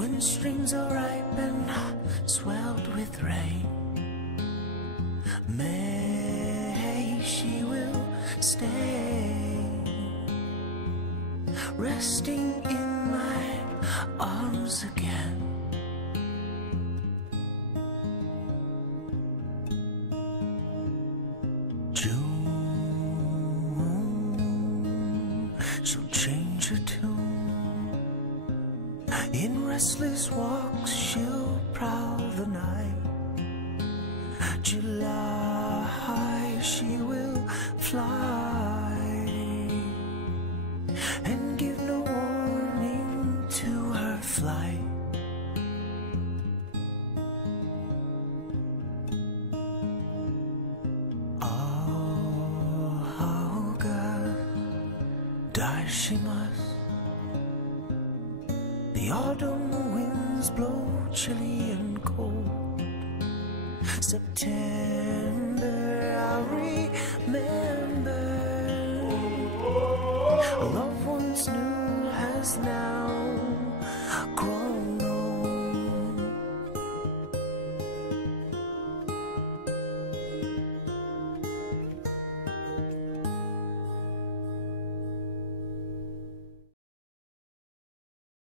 when streams are ripe and swelled with rain. May she will stay, resting in my arms again. June, she'll change her tune. In restless walks she'll prowl the night. July, she will fly and give no warning to her flight. August, die she must. The autumn winds blow chilly and cold. September, I'll remember. A love once new has now